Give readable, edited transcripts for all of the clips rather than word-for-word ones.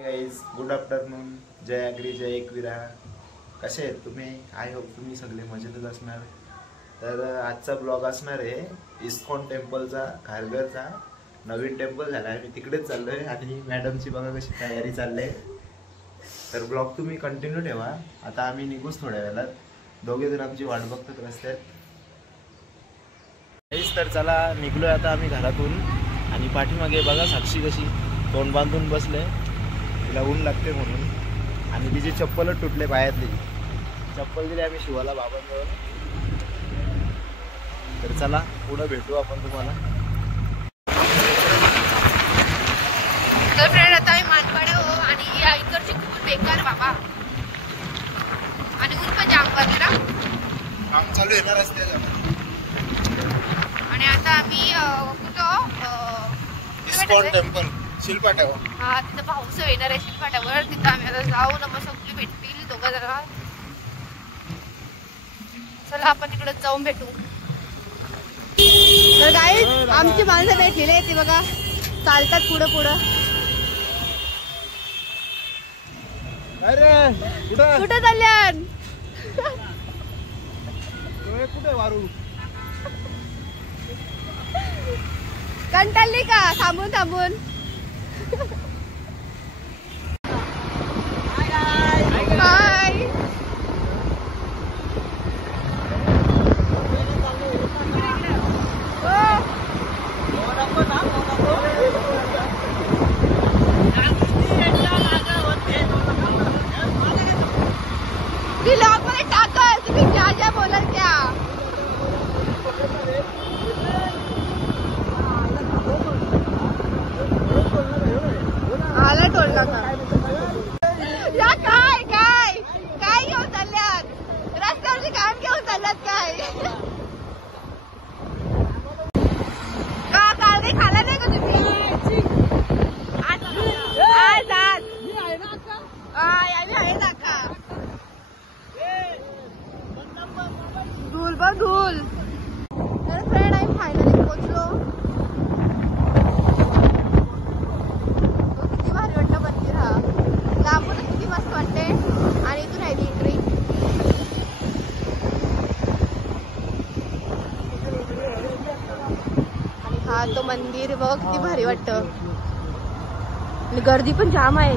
Guys good afternoon. जय अग्री जय एकविरा. कसे आहेत तुम्ही? आय होप तुम्ही सगळे मजेतच असणार. तर आजचा ब्लॉग असणार आहे इस्कॉन टेम्पलचा, खारघरचा. नवीन टेम्पल झाला आहे, मी तिकडेच चाललोय आणि मॅडमची बघा कशी तयारी चालली. तर ब्लॉग तुम्ही कंटिन्यू ठेवा. आता आम्ही निघूच थोड्या वेळात, दोघे जण आमची वाट बघतात रस्त्यात. तर चला निघलोय आता आम्ही घरातून. आणि पाठीमागे बघा साक्षी कशी तोंड बांधून बसले, तिला ऊन लागते म्हणून. आणि तिची चप्पलच तुटले पायातली. चप्पल दिली आम्ही शिवाला बाबांजवळ. तर चला पुढे भेटू आपण तुम्हाला. तर फ्रेंड आता आम्ही मानपाडे हो आणि या इकडची खूप बेकार बाबा. आणि ऊन पण जाम पडले ना, काम चालू येणार रस्त्यात. आणि आता आम्ही कुठं इस्कॉन टेम्पल शिलपाट्यावर. हा तिथं पाऊस येणार आहे शिलपाट्यावर. तिथं आम्ही आता जाऊ ना, मग सगळी भेटतील दोघं जण. चला आपण तिकडे जाऊन भेटू. तर गाईज आमची माणसं भेटलेली आहे, ती बघा चालतात पुढं पुढं. अरे कुठं चालल्यान? कुठे वारू कंटाळली का थांबून थांबून? हाय ती लॉकमध्ये टाकल. तुम्ही ज्या ज्या बोलाल त्या. आला टोलला का या? काय काय काय घेऊन चालल्यात? रस्त्यावरची काम घेऊन चालल्यात काय? का काल खाला नाही का तुम्ही? आज आज आहे ना का धूल बघ धूल. तर फ्रेंड आम्ही फायनली पोहोचलो. किती भारी वाटतं मंदिर. हा लांबूनच किती मस्त वाटते. आणि इथून आहे एंट्री. आणि हा तो मंदिर बघ किती भारी वाटतं. आणि गर्दी पण जाम आहे.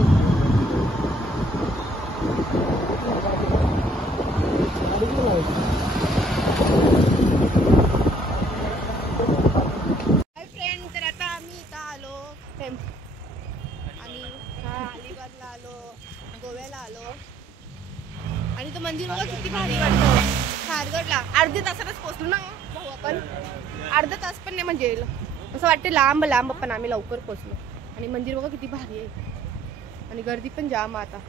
फ्रेंड तर आता आम्ही इथं आलो आणि अलिबागला आलो, गोव्याला आलो. आणि तो मंदिर बघा किती भारी वाटतं. खारघरला अर्ध्या तासातच पोहोचलो ना भाऊ आपण. अर्धा तास पण नाही, म्हणजे असं वाटतं लांब लांब, पण आम्ही लवकर पोहोचलो. आणि मंदिर बघा किती भारी आहे. आणि गर्दी पण जाम आता.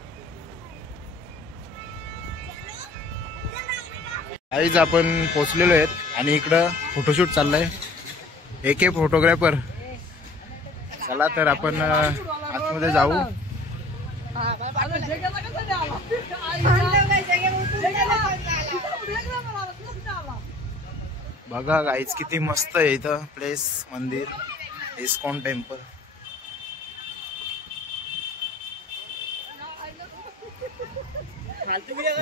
आईज आपण पोचलेलो आहेत आणि इकडं फोटोशूट चाललंय. एक फोटोग्राफर. चला तर आपण आतमध्ये जाऊ. बघा गाईज किती मस्त आहे इथं प्लेस. मंदिर इस्कॉन टेम्पल.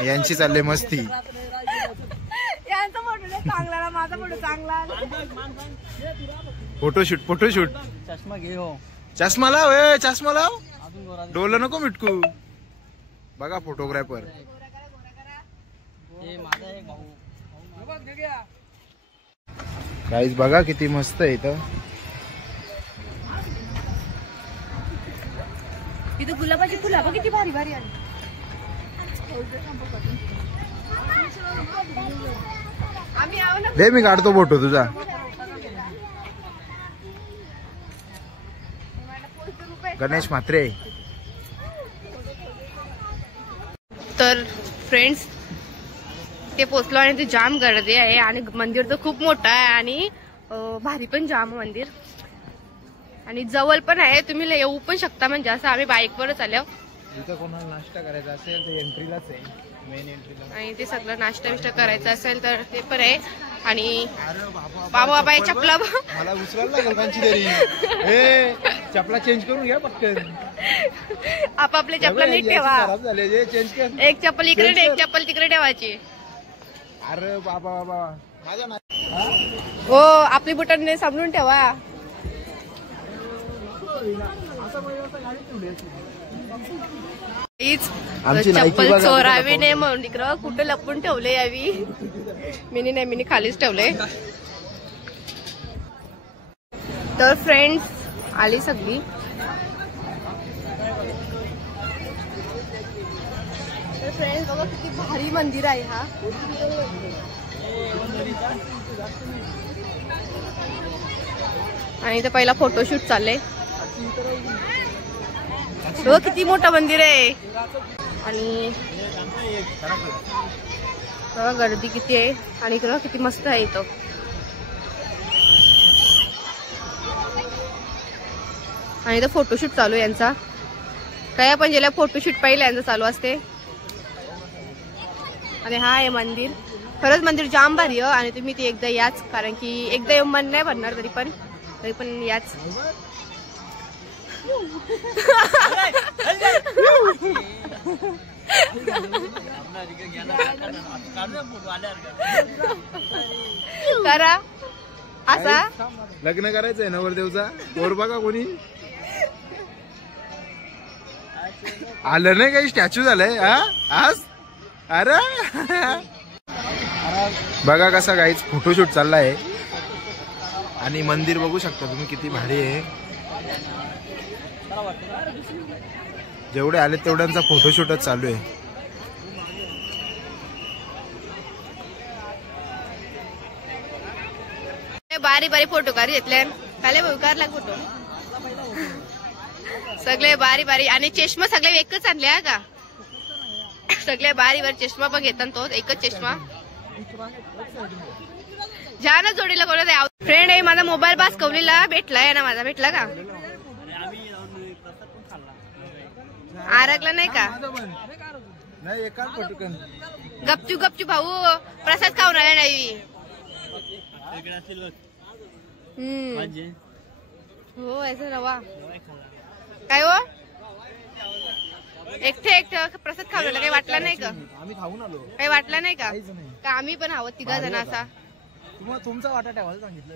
यांची चालली मस्ती. यांचा फोटो चांगला, माझा फोटो चांगला. Photoshoot photoshoot. चष्मा घे हो. चष्मा लाव. चष्मा लाव. डोलं नको मिटकू. बघा फोटोग्राफर. गाईज बघा किती मस्त आहे इथं. इथं गुलाबाची फुलं बघ किती भारी भारी आली. दे मी काढतो फोटो तुझा. गणेश म्हात्रे. तर फ्रेंड्स ते पोचलो आणि ते जाम गर्दी आहे. आणि मंदिर तर खूप मोठं आहे आणि भारी पण जाम मंदिर. आणि जवळ पण आहे, तुम्ही येऊ पण शकता. म्हणजे असं आम्ही बाईकवरच आलो. इथं कोणाला नाश्ता करायचा असेल तर एंट्रीलाच आहे, मेन एंट्रीला. आणि ते सगळं नाश्ता बिष्टा करायचा असेल तर ते पण आहे. आणि बाबा चपला मला उचलायला लागेल त्यांची तरी. चपला चेंज करून घ्या पटकन. आपापल्या चपला नीट ठेवा. एक चप्पल इकडे आणि एक चप्पल तिकडे ठेवायची. अरे बाबा माझ्या हो आपली बुटांनी सांभाळून ठेवा. चप्पल चोरावी नाही म्हणून इकडं कुठं लपून ठेवले यावी. मिनी खालीच ठेवले. तर फ्रेंड्स आली सगळी. तर फ्रेंड्स बघा किती भारी मंदिर आहे हा. आणि इथं पहिला फोटोशूट चाललंय. हो किती मोठं मंदिर आहे. आणि गर्दी किती आहे आणि इकडं किती मस्त आहे इथं. आणि इथं फोटोशूट चालू आहे यांचा. काय पण ज्याला फोटोशूट पहिले यांचं चालू असते. आणि हा आहे मंदिर. खरंच मंदिर जाम भारी आहे. आणि तुम्ही ती एकदा याच, कारण की एकदा येऊन मन नाही भरणार तरी पण याच. करा असा लग्न करायचंय नवरदेवचा. पोर बघा कोणी आलं नाही, काही स्टॅच्यू झालंय आज. अरे बघा कसा काहीच फोटोशूट चाललाय. आणि मंदिर बघू शकता तुम्ही किती भारी आहे. जेवढे आले तेवढ्यांचा फोटोशूटच चालू आहे. बारी फोटो कारी घेतल्या. काले भाऊ कारला फोटो सगळे बारी. आणि चष्मा सगळे एकच आणले का. सगळे बारी चष्मा पण घेतात. तो एकच चष्मा ज्यानं जोडीला कोणा फ्रेंड आहे माझा. मोबाईल बास कवलीला भेटलाय ना माझा. भेटला का आरगला नाही का. गपचू भाऊ प्रसाद खाऊन आला नाही. हो असं रवा काय हो. एकटे प्रसाद खावला काही वाटला नाही का. काही वाटला नाही का. आम्ही पण हवं तिघा जण असा. तुमचा वाटा ठेवायला सांगितलं.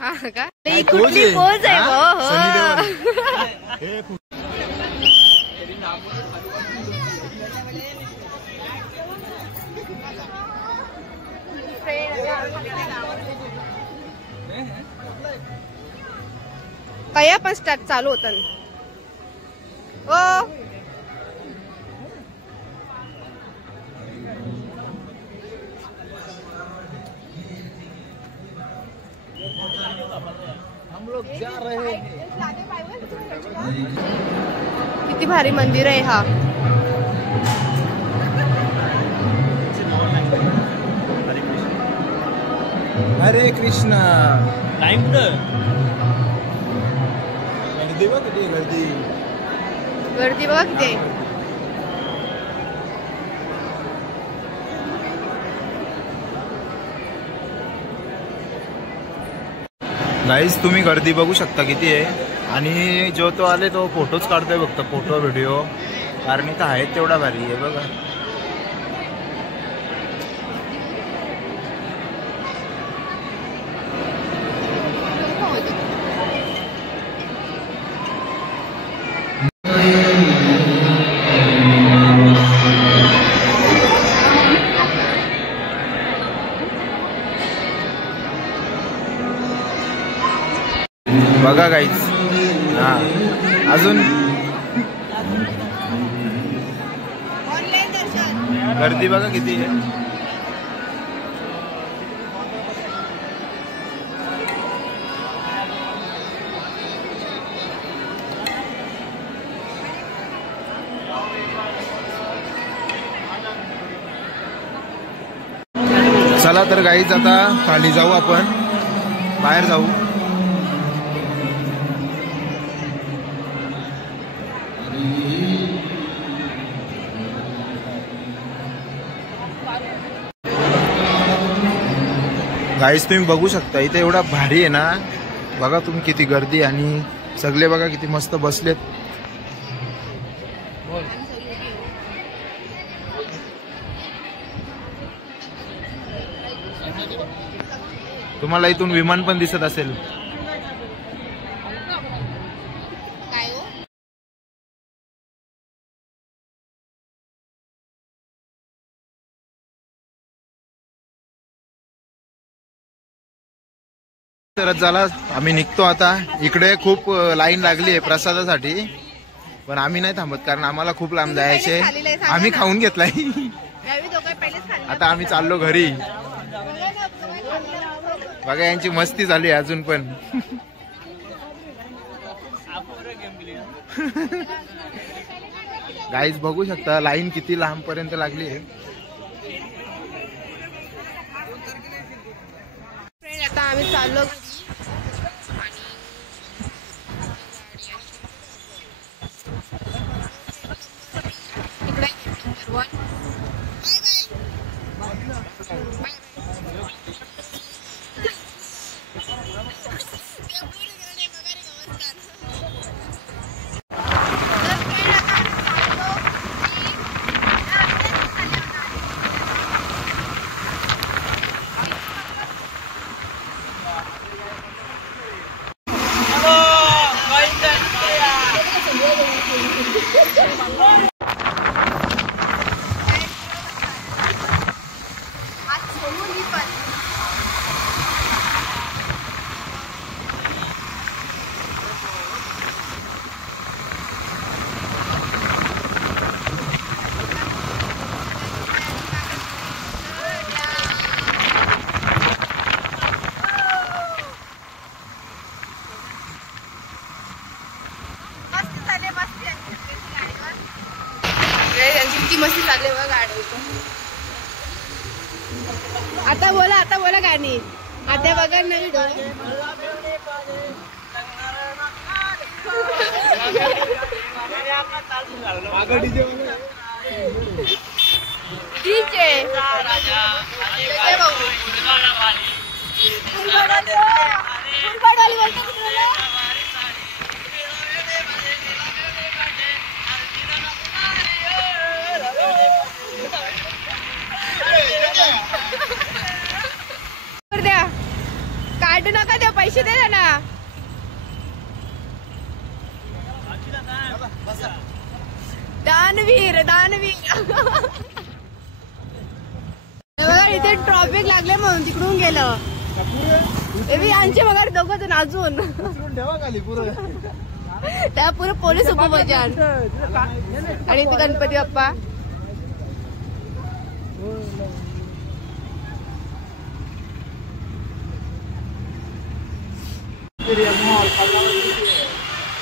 हा का कुठली पोज आहे हो. काय पण स्टार्ट चालू होत. ओ हम लोग जा रहे हैं. किती भारी मंदिर आहे हा. हरे कृष्णा. टाइम गर्दी बघ किती गर्दी बघा किती. गाईज तुम्ही गर्दी बघू शकता किती आहे. आणि जो तो आले तो फोटोच काढतोय फक्त. फोटो व्हिडिओ कारण इथं आहे तेवढा भारी आहे बघा. बघा गाईज. हा अजून ऑनलाईन दर्शन गर्दी बघा किती आहे. चला तर गाईज आता खाली जाऊ, आपण बाहेर जाऊ. गाईस तुम्ही बघू शकता इथे एवढा भारी आहे ना, बघा तुम्ही किती गर्दी आणि सगळे बघा किती मस्त बसलेत. तुम्हाला इथून विमान पण दिसत असेल. तर झाला आम्ही निघतो आता. इकडे खूप लाईन लागली आहे प्रसादासाठी, पण आम्ही नाही थांबत कारण आम्हाला खूप लांब जायचे. आम्ही खाऊन घेतलाय आता आम्ही चाललो घरी. बघा यांची मस्ती चालू आहे अजून पण. गाईज बघू शकता लाईन किती लांब पर्यंत लागली आहे. आता आम्ही चाललो किती मस्ती चालले बघ गाडी. आता बोला गाणी. आता बघा नवीन द्या, काढू नका, द्या पैसे दे ना. दानवीर इथे ट्रॉफिक लागले म्हणून तिकडून गेलं. यांचे बघा दोघं जण अजून त्या पुरं पोलीस उपमजान आणि इथे गणपती बाप्पा.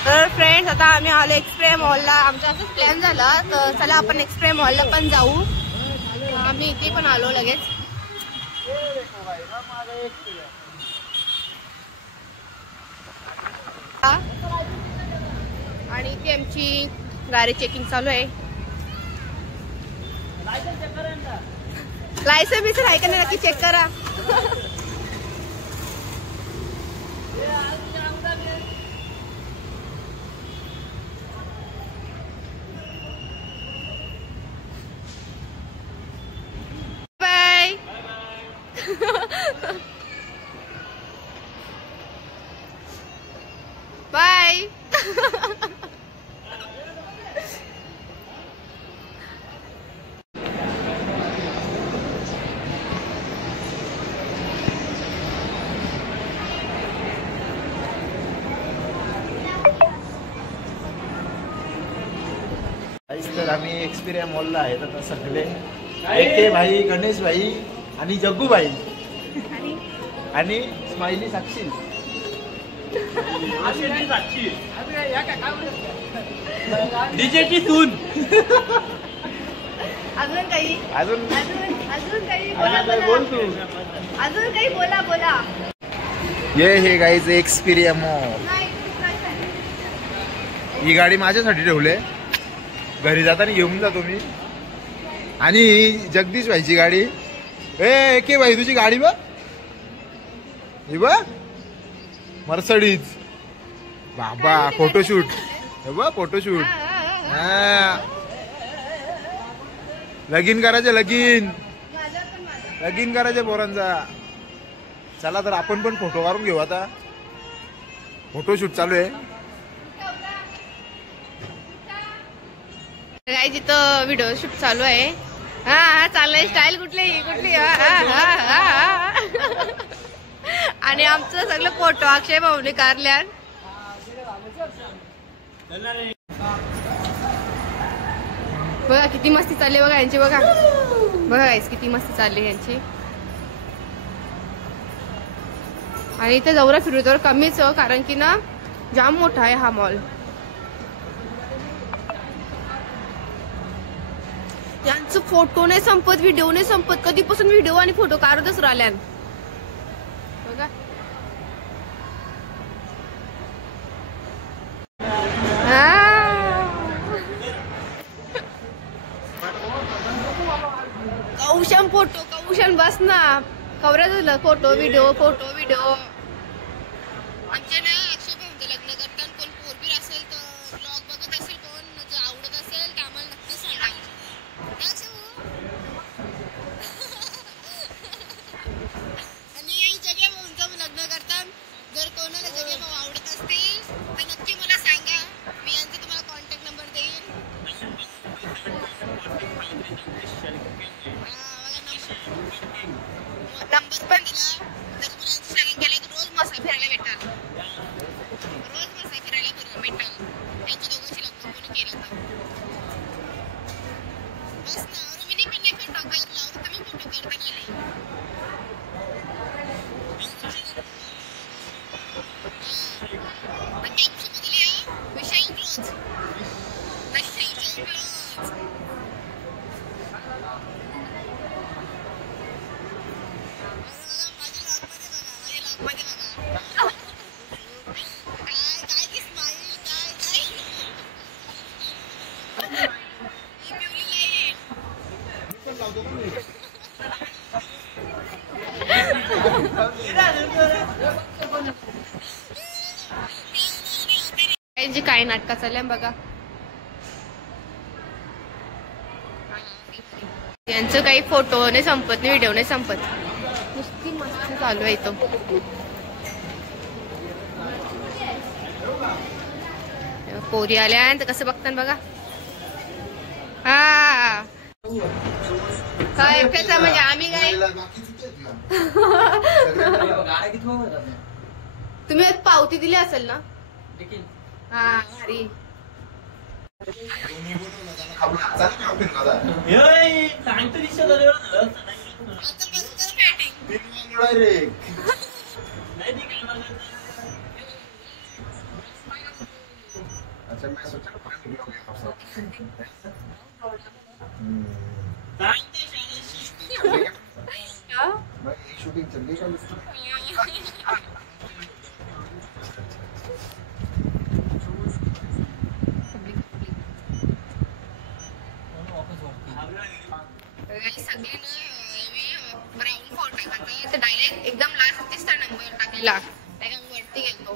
तर फ्रेंड्स आता आम्ही आलो एक्सप्रे मॉलला. आमचा असंच प्लॅन झाला तर चला आपण एक्सप्रे मॉलला पण जाऊ. आम्ही इथे पण आलो लगेच. आणि इथे आमची गाडी चेकिंग चालू आहे. लायसन बिसन आहे का नाही नक्की चेक करा. बाय. बाय. तर आम्ही एक्सपिरिया मॉलला आहेत आता सगळे. के भाई, गणेश भाई आणि जग्गू भाई आणि स्माइली साक्षी. डीजेची सून. अजून काही अजून काही बोल तू. अजून काही बोला. ये हे गाईज एक्सपिरिया मॉल. ही गाडी माझ्यासाठी ठेवले, घरी जाताना घेऊन जातो मी. आणि जगदीश भाईची गाडी. ए के भाई तुझी गाडी बघ. हे बघ मर्सडीज बाबा फोटोशूट हे बघ फोटोशूट लगीन करायचे लगीन करायचे पोरांचा. चला तर आपण पण फोटो काढून घेऊ आता. फोटोशूट चालू आहे. काय जिथं व्हिडिओ शूट चालू आहे. हा चाललंय स्टाईल कुठली आणि आमचं सगळं फोटो अक्षय भाऊने काढल्यान. बघा किती मस्ती चालली बघा यांची. बघा गाईस किती मस्ती चालली यांची. आणि इथे जवळ फिरतो कमीच कारण की ना जाम मोठा आहे हा मॉल. यांचं फोटो नाही संपत व्हिडिओ नाही संपत. कधीपासून व्हिडिओ आणि फोटो काढतच राहिल्यान. बघा कौशम फोटो कौशम बस ना कवऱ्या झालं फोटो व्हिडिओ आमच्या ना अक्षय भाऊंचं लग्न करताना कोण पोरबीर असेल तर ब्लॉग बघत असेल कोण जर आवडत असेल तर आम्हाला नक्की सांगा. आणि जगे भाऊंचं लग्न करताना जर कोणाला जगे भाऊ आवडत असतील तर नक्की मला सांगा. मी यांचा तुम्हाला कॉन्टॅक्ट नंबर देईन. नंबर पण दिला. जर तुम्हाला शॉपिंग केलं तर रोज मसा फिरायला भेटाल. यांच्या दोघांची लग्न कोणी केलं तर बस ना. मी पण नाही फोटो करला तुम्ही फोटो करता नाही. जी काही नाटका चालल्या बघा. यांचं काही फोटो नाही संपत नाही व्हिडिओ नाही संपत. नुसती मस्ती चालू आहे तो. पोरी आल्या तर कसं बघतात बघा. हा काय एकट्याचा म्हणजे आम्ही काय तुम्ही पावती दिली असेल ना. हा भारी. अच्छा मैं सोचा शूटिंग चल गई सगळे ब्राऊन फोटो टाकायचा डायरेक्ट एकदम लास्ट 30 नंबर टाकलेला वरती गेलो.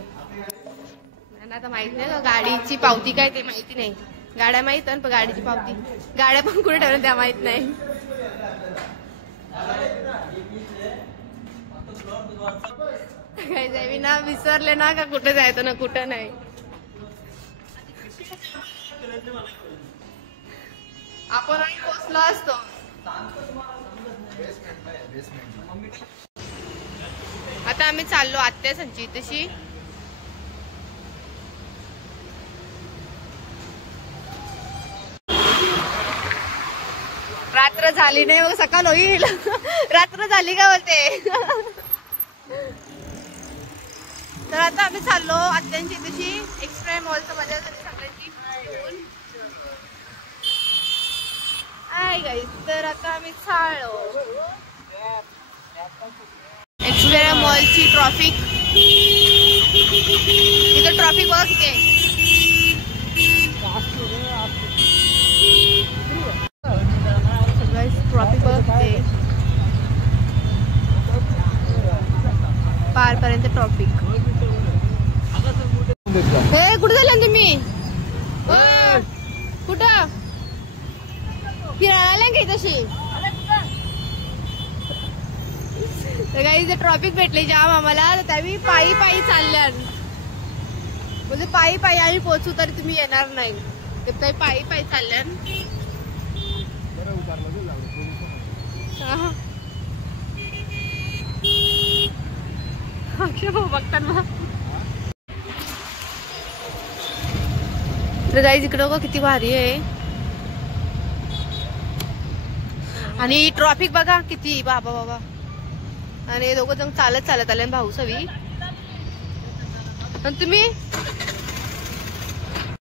आता माहित नाही गाडीची पावती काय ते माहिती नाही. गाड्या माहित पण गाडीची पावती गाड्या पण कुठे ठेवल्या त्या माहित नाही. काय जावी ना विसरले ना का कुठे जायचं ना कुठं नाही. आपण पोचलो असतो. आता आम्ही चाललो आत्या संची तशी. रात्र झाली नाही मग सकाळ होईल. रात्र झाली का बोलते. तर आता आम्ही चाललो आत्यांची तशी एक्सप्रेस मॉलचं मजा झाली सगळ्यांची. तर आता आम्ही चाललो एक्सप्रेस मॉलची ट्रॉफिक. तिथं ट्रॉफिक बघा किती आहे. ट्रॉफिक बघा किती 5 पारपर्यंत ट्रॉफिक. हे कुठे झालं तुम्ही? कुठं फिरायला आले का तशी? काही ट्रॉफिक भेटले जाम आम्हाला, तर त्यावेळी पायी पायी चालल्या. म्हणजे पायी पायी आम्ही पोहोचू तरी तुम्ही येणार नाही, ते पायी पायी चालल्या. बघताना तर गाईज इकडं बघा किती भारी आहे. आणि ट्रॉफिक बघा किती, बाबा बाबा. आणि दोघं जण चालत चालत आले भाऊ सवी. तुम्ही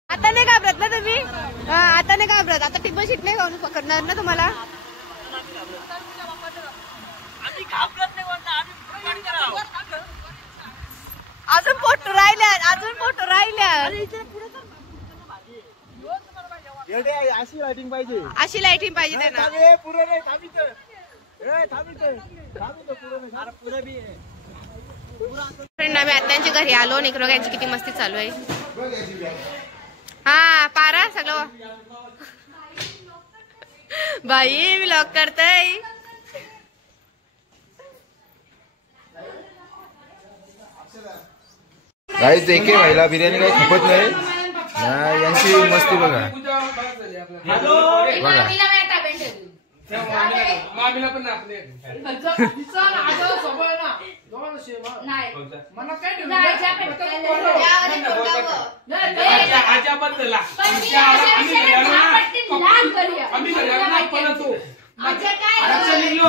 आता नाही घाबरत ना तुम्ही? आता नाही घाबरत, आता टिंब शीट नाही गाऊन पकडणार ना तुम्हाला? अजून फोटो राहिल्या, अजून फोटो राहिल्या. अशी लाइटिंग पाहिजे, अशी लाइटिंग पाहिजे त्यांना. फ्रेंड आम्ही आत्यांच्या घरी आलो आणि इकडे यांची किती मस्ती चालू आहे. हा पारा सगळं बाई व्लॉग करताय. गाईज एके व्हायला बिर्याणी काही खपत नाही. यांची मस्ती बघा बघा.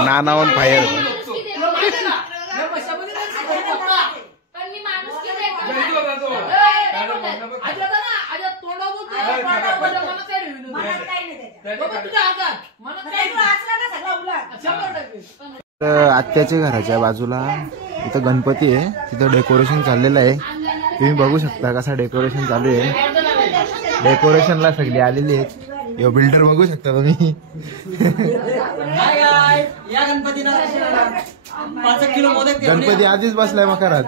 नानावन बाहेर आत्याच्या घराच्या बाजूला इथं गणपती आहे, तिथं डेकोरेशन चाललेलं आहे. तुम्ही बघू शकता कसं डेकोरेशन चालू आहे. डेकोरेशनला सगळी आलेली आहेत. यो बिल्डर बघू शकता तुम्ही. गणपती आधीच बसलाय मकरात.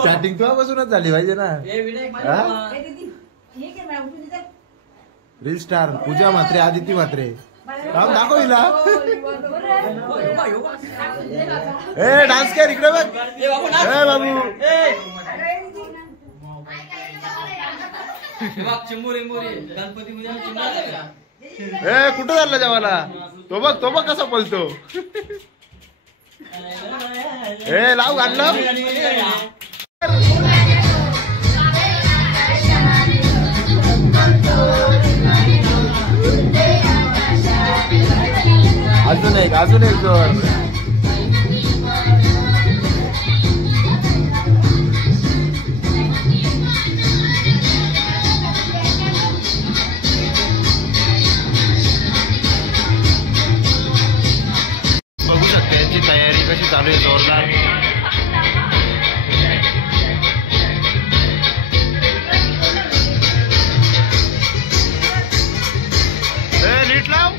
स्टार्टिंग तुझ्यापासूनच झाली पाहिजे ना. रील स्टार पूजा म्हात्रे, आदिती म्हात्रे. काम दाखव हिला. ए डान्स कर इकडे बघ. ए बाबू ए कुठं चालला जेवायला? तो बघ कसा बोलतो. ए लाव घाललं. अजून एक जोर. बघू शकता यांची तयारी कशी चालू आहे, जोरदार. नीट लाव.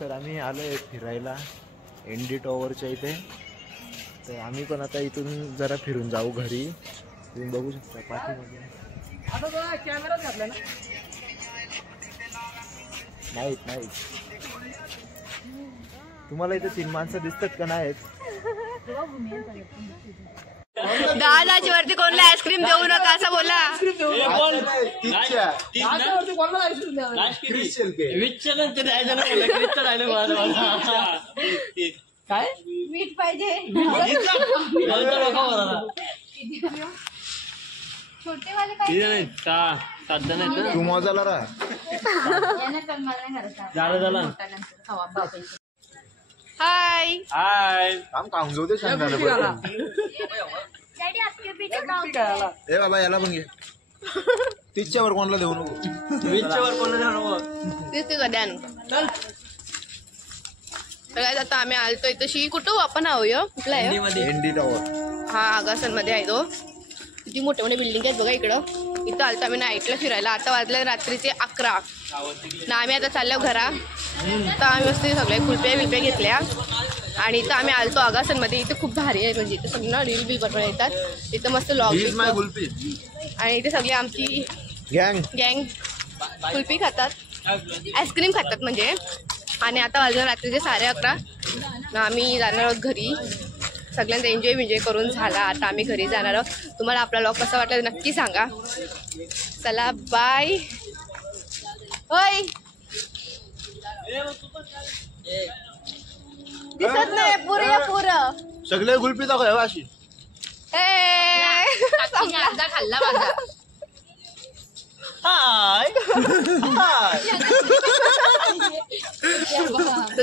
तर आम्ही आलोय फिरायला एनडी टॉवरच्या इथे. तर आम्ही पण आता इथून जरा फिरून जाऊ घरी. तुम्ही बघू शकता पाठीमागे नाही. तुम्हाला इथे 3 माणसं दिसतात का नाहीत? 10,000 वरती कोणला आईस्क्रीम आईस्क्रीम देऊ नका असं बोला. काय मीठ पाहिजे. छोटेवाले पाहिजे. तू मोजाला राहा. हाय काम खाऊन जाऊ दे शांत झालं. ए बाबा याला पण घे. तिच्यावर कोणाला देऊ नको. तेच ते कधी आणू. सगळ्यात आता आम्ही आलतोय तशी कुठं आपण आहोय कुठला आहे एनडी टॉवर. हा आगासनमध्ये आहे तो. किती मोठे मोठे बिल्डिंग आहेत बघा इकडं. इथं आलतो आम्ही नाईटला फिरायला. आता वाजले रात्रीचे 11 ना. आम्ही आता चाललो घरा. तर आम्ही मस्त सगळे कुल्प्या बिल्प्या घेतल्या आणि इथं आम्ही आलतो आगासनमध्ये. इथे खूप भारी आहे म्हणजे इथे सगळं रील बिल बनवायला येतात. इथं मस्त लॉग आणि इथे सगळी आमची गँग कुल्फी खातात आईस्क्रीम खातात म्हणजे. आणि आता वाजलं रात्रीचे 11:30 ना. आम्ही जाणार आहोत घरी. सगळ्यांचा एन्जॉय करून झाला. आता आम्ही घरी जाणार आहोत. तुम्हाला आपला व्लॉग कसा वाटला नक्की सांगा. चला बाय. होय दिसत नाही पुरं सगळे गुलपी दाखव अशी. खाल्ला माझा. हाय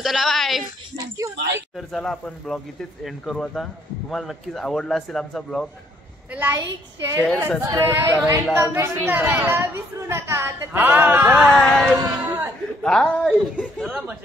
चला बाय. तर चला आपण ब्लॉग इथेच एंड करू आता. तुम्हाला नक्कीच आवडला असेल आमचा blog. Like share, share subscribe subscribe करायला कमेंट विसरू करायला नका. विसरू नका. तर हाय.